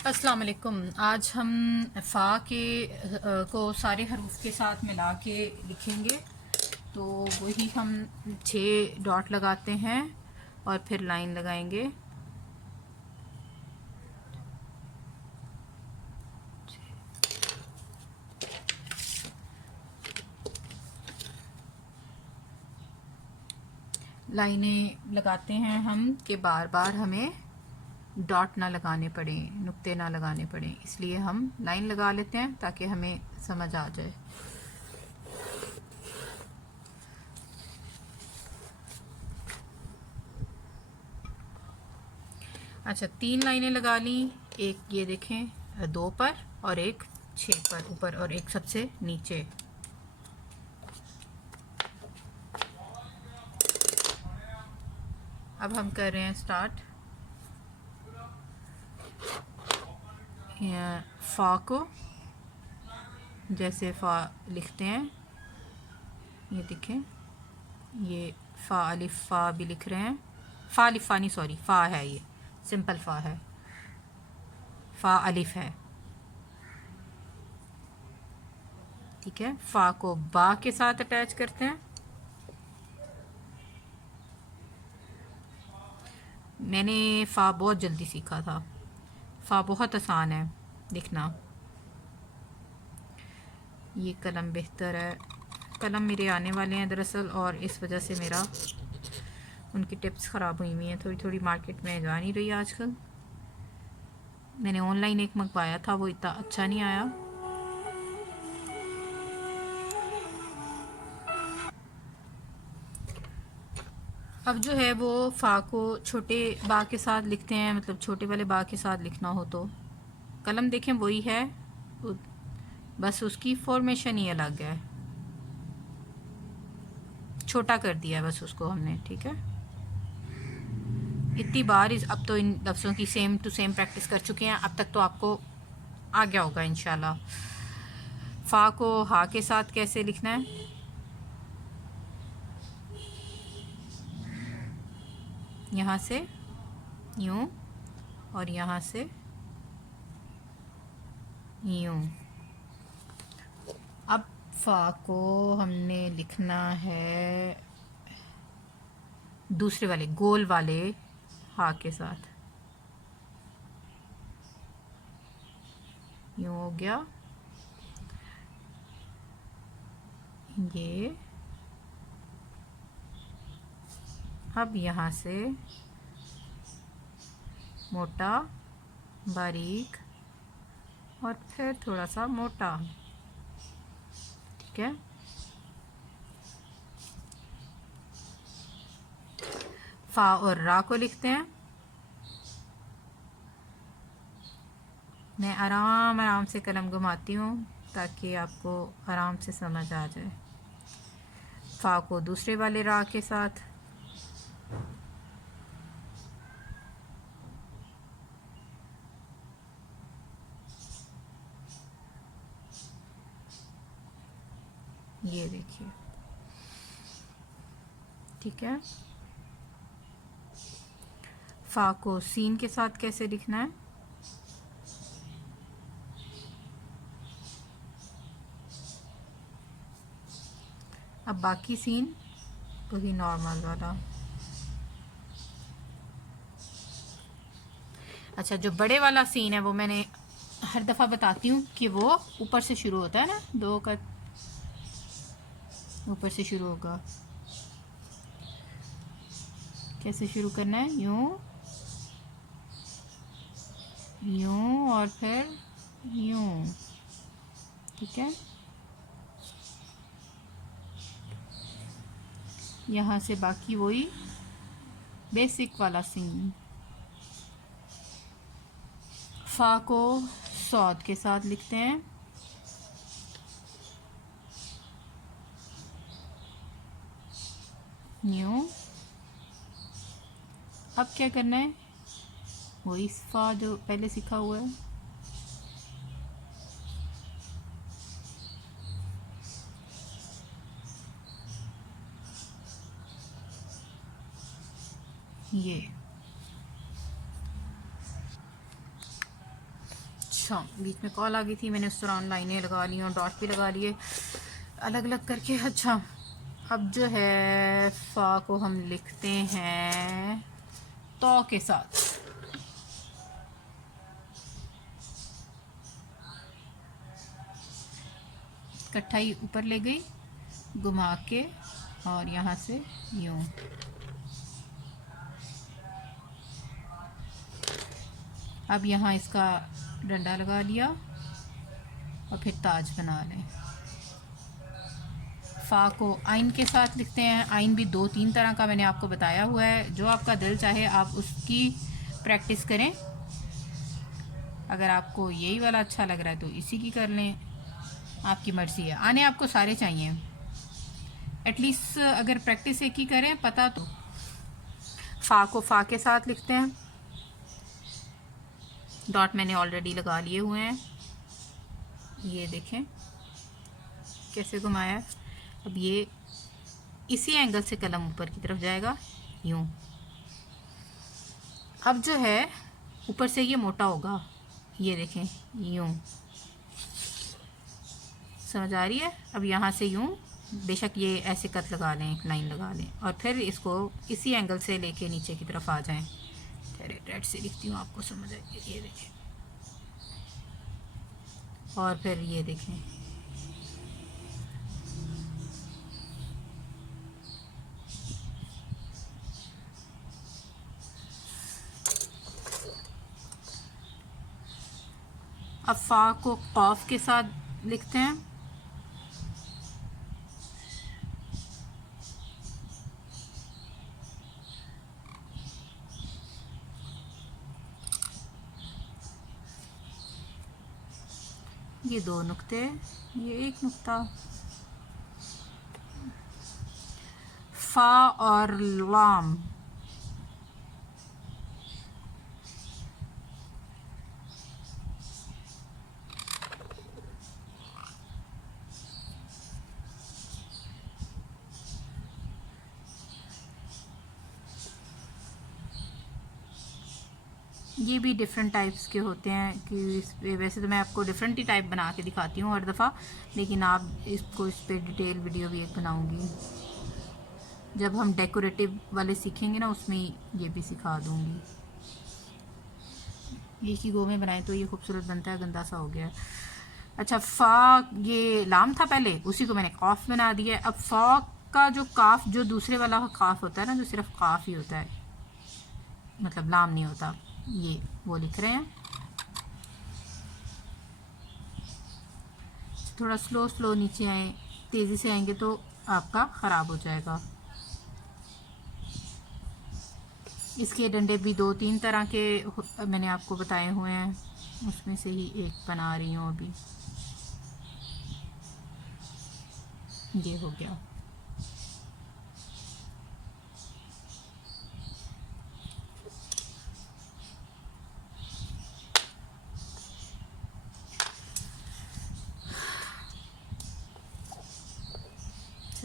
अस्सलाम वालेकुम। आज हम फ़ा के को सारे हरूफ के साथ मिला के लिखेंगे। तो वही हम 6 डॉट लगाते हैं और फिर लाइन लगाएंगे। लाइनें लगाते हैं हम कि बार बार हमें डॉट ना लगाने पड़े, नुक्ते ना लगाने पड़े, इसलिए हम लाइन लगा लेते हैं ताकि हमें समझ आ जाए। अच्छा, 3 लाइनें लगा ली। एक ये देखें 2 पर और एक 6 पर ऊपर और एक सबसे नीचे। अब हम कर रहे हैं स्टार्ट। फ़ा को जैसे फ़ा लिखते हैं, ये देखें, ये फ़ा अलिफ फ़ा भी लिख रहे हैं। फ़ा अलिफ फ़ा नहीं, सॉरी, फ़ा है, ये सिंपल फ़ा है, फ़ा अलिफ है। ठीक है, फ़ा को बा के साथ अटैच करते हैं। मैंने फ़ा बहुत जल्दी सीखा था। फ़ा बहुत आसान है लिखना। ये कलम बेहतर है। कलम मेरे आने वाले हैं दरअसल, और इस वजह से मेरा उनकी टिप्स ख़राब हुई हैं। थोड़ी थोड़ी मार्केट में जा नहीं रही आजकल। मैंने ऑनलाइन एक मंगवाया था, वो इतना अच्छा नहीं आया। अब जो है वो फ़ा को छोटे बा के साथ लिखते हैं, मतलब छोटे वाले बा के साथ लिखना हो तो कलम देखें वही है, बस उसकी फॉर्मेशन ही अलग है, छोटा कर दिया है बस उसको हमने। ठीक है, इतनी बार अब तो इन लफ्ज़ों की सेम टू सेम प्रैक्टिस कर चुके हैं, अब तक तो आपको आ गया होगा इंशाल्लाह। फ़ा को हा के साथ कैसे लिखना है, यहाँ से यूं और यहाँ से यूं। अब फ़ा को हमने लिखना है दूसरे वाले गोल वाले हा के साथ। यूं हो गया ये। अब यहाँ से मोटा, बारीक और फिर थोड़ा सा मोटा। ठीक है, फ़ा और रा को लिखते हैं। मैं आराम आराम से कलम घुमाती हूँ ताकि आपको आराम से समझ आ जाए। फ़ा को दूसरे वाले रा के साथ, ये देखिए। ठीक है, फ़ा को सीन के साथ कैसे लिखना है, अब बाकी सीन वही नॉर्मल वाला। अच्छा, जो बड़े वाला सीन है वो मैंने हर दफ़ा बताती हूँ कि वो ऊपर से शुरू होता है ना, 2 का ऊपर से शुरू होगा। कैसे शुरू करना है, यूं यूं और फिर यूं। ठीक है, यहाँ से बाकी वही बेसिक वाला सीन। फ़ा को सौद के साथ लिखते हैं। यूं। अब क्या करना है, वही फ़ा जो पहले सीखा हुआ है। ये अच्छा, बीच में कॉल आ गई थी, मैंने उस दौरान लाइनें लगा ली और डॉट भी लगा लिए अलग अलग करके। अच्छा, अब जो है फा को हम लिखते हैं तो के साथ। कट्ठाई ऊपर ले गई घुमा के और यहाँ से यूं। अब यहाँ इसका डंडा लगा लिया और फिर ताज बना लें। फ़ा को आइन के साथ लिखते हैं। आइन भी 2-3 तरह का मैंने आपको बताया हुआ है, जो आपका दिल चाहे आप उसकी प्रैक्टिस करें। अगर आपको यही वाला अच्छा लग रहा है तो इसी की कर लें, आपकी मर्ज़ी है। आने आपको सारे चाहिए, एटलीस्ट अगर प्रैक्टिस एक ही करें पता तो। फ़ा को फ़ा के साथ लिखते हैं। डॉट मैंने ऑलरेडी लगा लिए हुए हैं, ये देखें कैसे घुमाया। अब ये इसी एंगल से कलम ऊपर की तरफ जाएगा यूं। अब जो है ऊपर से ये मोटा होगा, ये देखें यूं, समझ आ रही है। अब यहाँ से यूं, बेशक ये ऐसे कट लगा लें, एक लाइन लगा लें और फिर इसको इसी एंगल से लेके नीचे की तरफ आ जाएं। रेड से लिखती हूँ, आपको समझ आएगी। ये देखें और फिर ये देखें अब फ़ा को क़ाफ के साथ लिखते हैं। ये 2 नुक्ते, ये 1 नुक्ता। फ़ा और लाम, ये भी डिफरेंट टाइप्स के होते हैं कि वैसे तो मैं आपको डिफरेंट ही टाइप बना के दिखाती हूँ हर दफ़ा, लेकिन आप इसको इस पर डिटेल वीडियो भी एक बनाऊँगी। जब हम डेकोरेटिव वाले सीखेंगे ना, उसमें ये भी सिखा दूँगी। ये की गो में बनाए तो ये खूबसूरत बनता है, गंदा सा हो गया। अच्छा, फ़ा ये लाम था पहले, उसी को मैंने काफ बना दिया। अब फ़ा का जो काफ, जो दूसरे वाला काफ होता है ना, जो सिर्फ काफ ही होता है, मतलब लाम नहीं होता, ये वो लिख रहे हैं। थोड़ा स्लो स्लो नीचे आए, तेज़ी से आएंगे तो आपका ख़राब हो जाएगा। इसके डंडे भी 2-3 तरह के मैंने आपको बताए हुए हैं, उसमें से ही एक बना रही हूँ अभी। ये हो गया।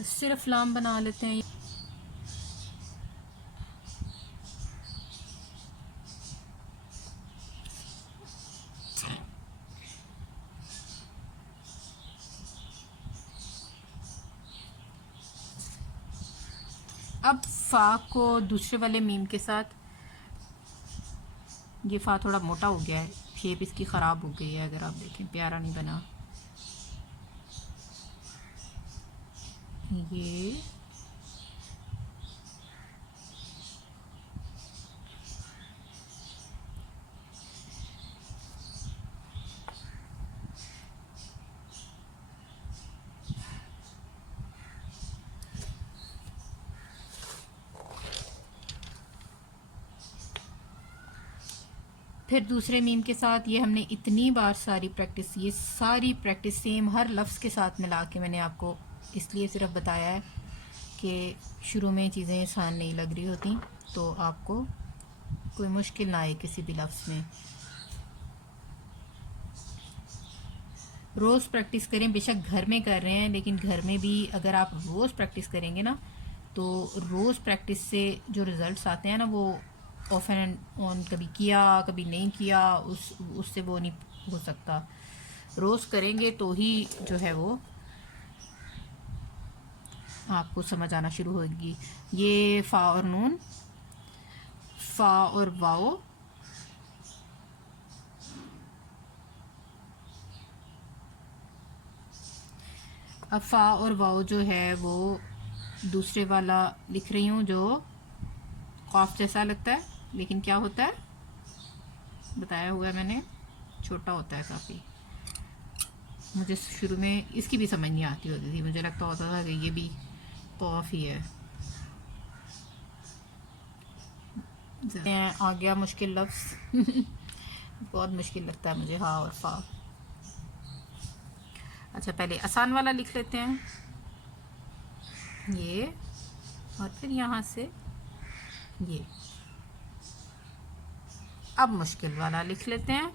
सिर्फ लाम बना लेते हैं। अब फ़ा को दूसरे वाले मीम के साथ, ये फ़ा थोड़ा मोटा हो गया है, शेप इसकी ख़राब हो गई है, अगर आप देखें प्यारा नहीं बना। ये फिर दूसरे मीम के साथ, ये हमने इतनी बार सारी प्रैक्टिस, ये सारी प्रैक्टिस सेम हर लफ्ज़ के साथ मिला के मैंने आपको इसलिए सिर्फ बताया है कि शुरू में चीज़ें आसान नहीं लग रही होती, तो आपको कोई मुश्किल ना आए किसी भी लफ्ज़ में। रोज़ प्रैक्टिस करें, बेशक घर में कर रहे हैं, लेकिन घर में भी अगर आप रोज़ प्रैक्टिस करेंगे ना, तो रोज़ प्रैक्टिस से जो रिज़ल्ट्स आते हैं ना, वो ऑफ एंड ऑन कभी किया कभी नहीं किया, उससे वो नहीं हो सकता। रोज़ करेंगे तो ही जो है वो आपको समझ आना शुरू होगी। ये फ़ा और नून, फ़ा और वाओ, अब फ़ा और वाओ जो है वो दूसरे वाला लिख रही हूँ जो क़ाफ जैसा लगता है, लेकिन क्या होता है बताया हुआ है मैंने, छोटा होता है काफ़ी। मुझे शुरू में इसकी भी समझ नहीं आती होती थी, मुझे लगता होता था कि ये भी क़ाफ ही है। आ गया मुश्किल लफ्ज़ बहुत मुश्किल लगता है मुझे हा और फ़ा। अच्छा पहले आसान वाला लिख लेते हैं, ये, और फिर यहाँ से ये। अब मुश्किल वाला लिख लेते हैं,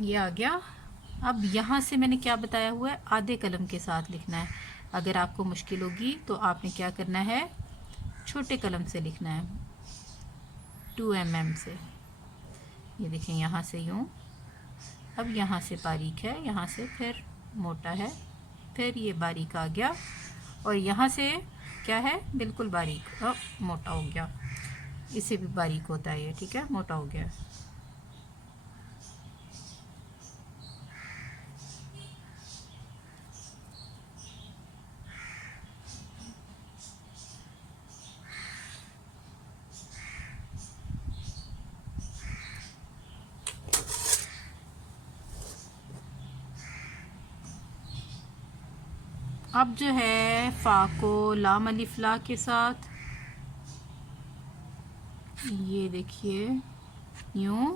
ये आ गया। अब यहाँ से मैंने क्या बताया हुआ है, आधे कलम के साथ लिखना है। अगर आपको मुश्किल होगी तो आपने क्या करना है, छोटे कलम से लिखना है, 2 mm से। ये देखें यहाँ से यूँ, अब यहाँ से बारीक है, यहाँ से फिर मोटा है, फिर ये बारीक आ गया, और यहाँ से क्या है बिल्कुल बारीक, अब मोटा हो गया। इससे भी बारीक होता है ये, ठीक है, मोटा हो गया। अब जो है फ़ा को लाम अलिफ ला के साथ, ये देखिए यूँ,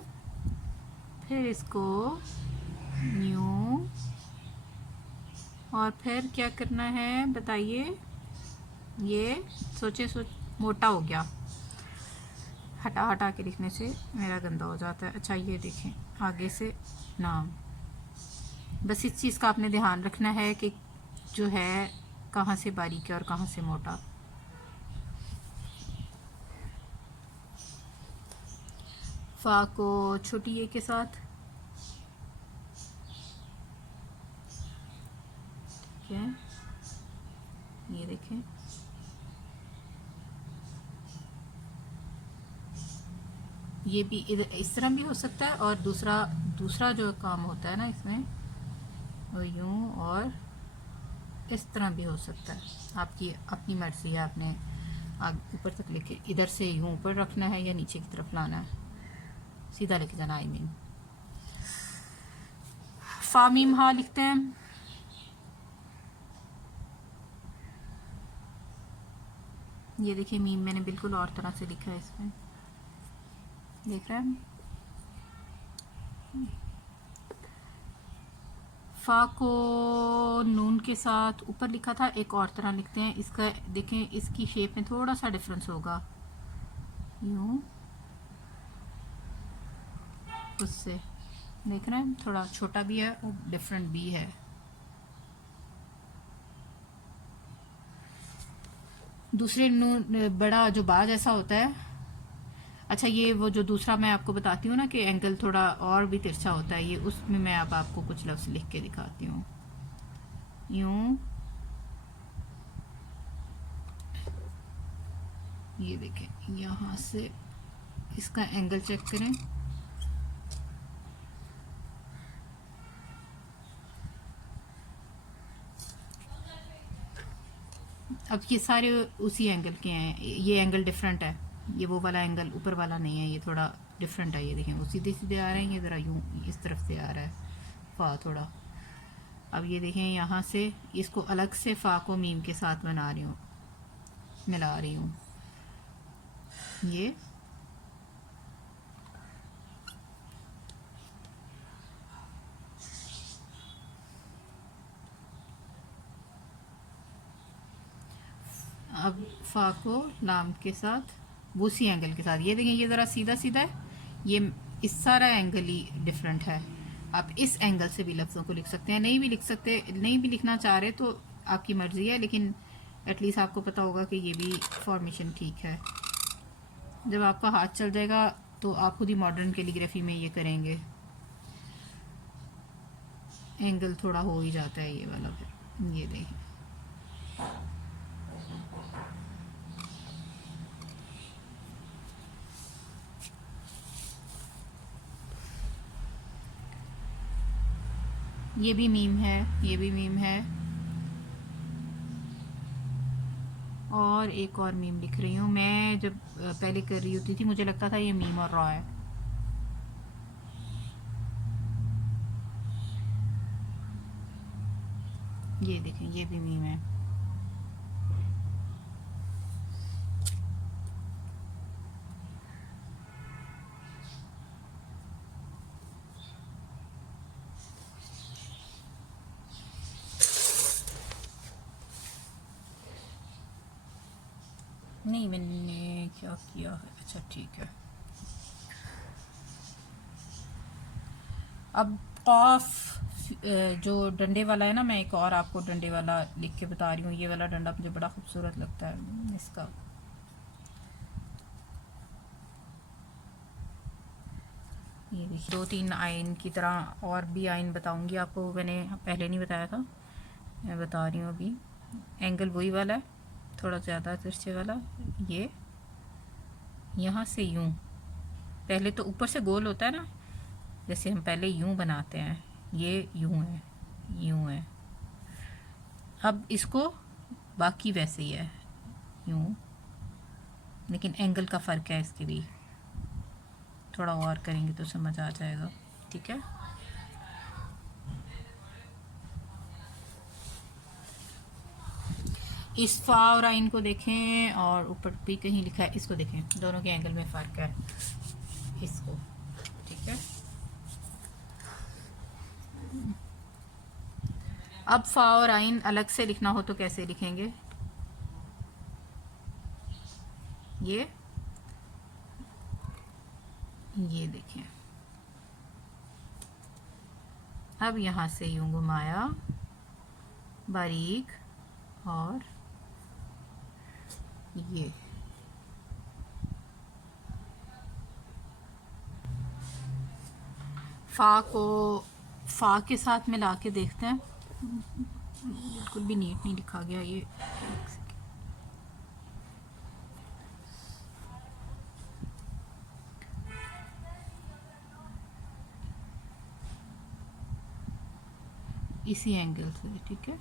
फिर इसको यूँ, और फिर क्या करना है बताइए, ये मोटा हो गया, हटा हटा के लिखने से मेरा गंदा हो जाता है। अच्छा ये देखें आगे से नाम, बस इस चीज़ का आपने ध्यान रखना है कि जो है कहाँ से बारीक है और कहाँ से मोटा। फ़ा को छोटी ए के साथ, ठीक है, ये देखें, ये भी इधर इस तरह भी हो सकता है, और दूसरा जो काम होता है ना इसमें, वो यूँ और इस तरह भी हो सकता है। आपकी अपनी मर्ज़ी है, आपने ऊपर तक लेके इधर से यूँ ऊपर रखना है या नीचे की तरफ लाना है, सीधा लेके जाना। आई मीन फ़ा मीम हा लिखते हैं, ये देखिए मीम मैंने बिल्कुल और तरह से लिखा है इसमें, देख रहे हैं। फ़ा को नून के साथ ऊपर लिखा था, एक और तरह लिखते हैं। इसका देखें, इसकी शेप में थोड़ा सा डिफरेंस होगा, यूँ उससे, देख रहे हैं, थोड़ा छोटा भी है और डिफरेंट भी है। दूसरे नून बड़ा जो बा जैसा होता है, अच्छा ये वो जो दूसरा मैं आपको बताती हूँ ना कि एंगल थोड़ा और भी तिरछा होता है, ये उसमें मैं अब आपको कुछ लफ्ज़ लिख के दिखाती हूँ। यूँ, ये देखें यहाँ से इसका एंगल चेक करें, अब ये सारे उसी एंगल के हैं, ये एंगल डिफरेंट है, ये वो वाला एंगल ऊपर वाला नहीं है, ये थोड़ा डिफरेंट है। ये देखें वो सीधे सीधे आ रहे हैं, ये ज़रा यूँ इस तरफ से आ रहा है फ़ा थोड़ा। अब ये देखें यहाँ से इसको अलग से फ़ा को मीम के साथ बना रही हूँ, मिला रही हूँ, ये अब फ़ा को लाम के साथ वूसी एंगल के साथ, ये देखें ये ज़रा सीधा सीधा है, ये इस सारा एंगल ही डिफरेंट है। आप इस एंगल से भी लफ्ज़ों को लिख सकते हैं, नहीं भी लिख सकते, नहीं भी लिखना चाह रहे तो आपकी मर्ज़ी है, लेकिन एटलीस्ट आपको पता होगा कि ये भी फॉर्मेशन ठीक है। जब आपका हाथ चल जाएगा तो आप खुद ही मॉडर्न कैलीग्राफी में ये करेंगे, एंगल थोड़ा हो ही जाता है ये वाला। फिर ये देखें, ये भी मीम है, ये भी मीम है, और एक और मीम लिख रही हूँ। मैं जब पहले कर रही होती थी मुझे लगता था ये मीम और रॉ है। ये देखें, ये भी मीम है। नहीं, मैंने क्या किया है, अच्छा ठीक है। अब कॉफ जो डंडे वाला है ना, मैं एक और आपको डंडे वाला लिख के बता रही हूँ। ये वाला डंडा मुझे बड़ा खूबसूरत लगता है इसका। ये देखिए, 2-3 आइन की तरह और भी आइन बताऊंगी आपको, मैंने पहले नहीं बताया था, मैं बता रही हूँ अभी। एंगल वही वाला है, थोड़ा ज़्यादा तिरछे वाला। ये यहाँ से यूं, पहले तो ऊपर से गोल होता है ना, जैसे हम पहले यूं बनाते हैं, ये यूं है, यूं है। अब इसको बाकी वैसे ही है, यूं, लेकिन एंगल का फ़र्क है इसके भी। थोड़ा और करेंगे तो समझ आ जाएगा, ठीक है। इस फा और आइन को देखें, और ऊपर भी कहीं लिखा है, इसको देखें, दोनों के एंगल में फ़र्क है इसको, ठीक है। अब फा और आइन अलग से लिखना हो तो कैसे लिखेंगे? ये देखें, अब यहाँ से यूं घुमाया बारीक, और ये फा को फा के साथ मिला के देखते हैं। बिल्कुल भी नीट नहीं लिखा गया ये। इसी एंगल से, ठीक है।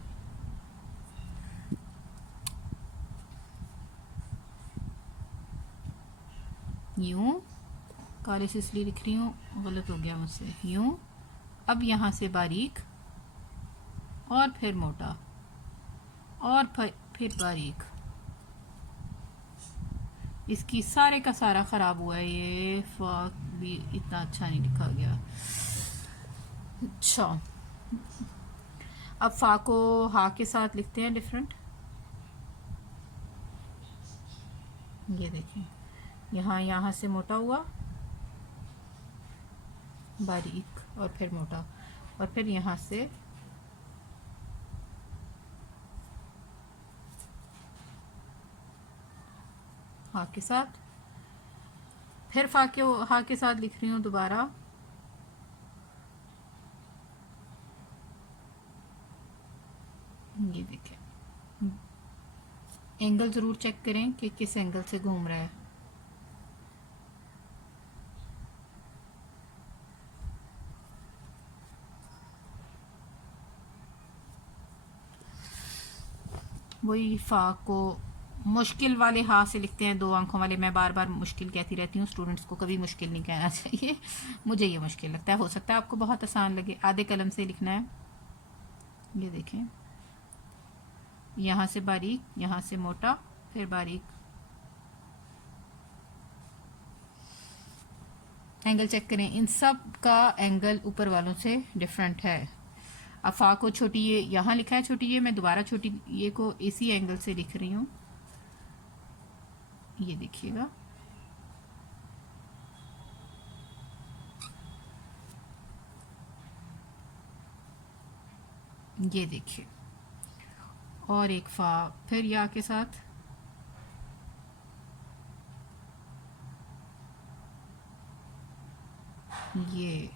यूं, काले से इसलिए लिख रही हूँ, गलत हो गया मुझसे। यूं, अब यहाँ से बारीक, और फिर मोटा, और फिर बारीक। इसकी सारे का सारा ख़राब हुआ है, ये फा भी इतना अच्छा नहीं लिखा गया। अच्छा, अब फा को हा के साथ लिखते हैं डिफरेंट। ये देखिए, यहाँ से मोटा हुआ, बारीक, और फिर मोटा, और फिर यहाँ से हा के साथ, फिर फा के हा के साथ लिख रही हूँ दोबारा। ये देखिए, एंगल ज़रूर चेक करें कि किस एंगल से घूम रहा है। वही फा को मुश्किल वाले हा से लिखते हैं, 2 आंखों वाले। मैं बार बार मुश्किल कहती रहती हूँ, स्टूडेंट्स को कभी मुश्किल नहीं कहना चाहिए। मुझे ये मुश्किल लगता है, हो सकता है आपको बहुत आसान लगे। आधे कलम से लिखना है। ये देखें, यहाँ से बारीक, यहाँ से मोटा, फिर बारीक। एंगल चेक करें, इन सब का एंगल ऊपर वालों से डिफरेंट है। अब फा को छोटी ये यहाँ लिखा है, छोटी ये, मैं दोबारा छोटी ये को इसी एंगल से लिख रही हूँ। ये देखिएगा, ये देखिए, और एक फा फिर या के साथ, ये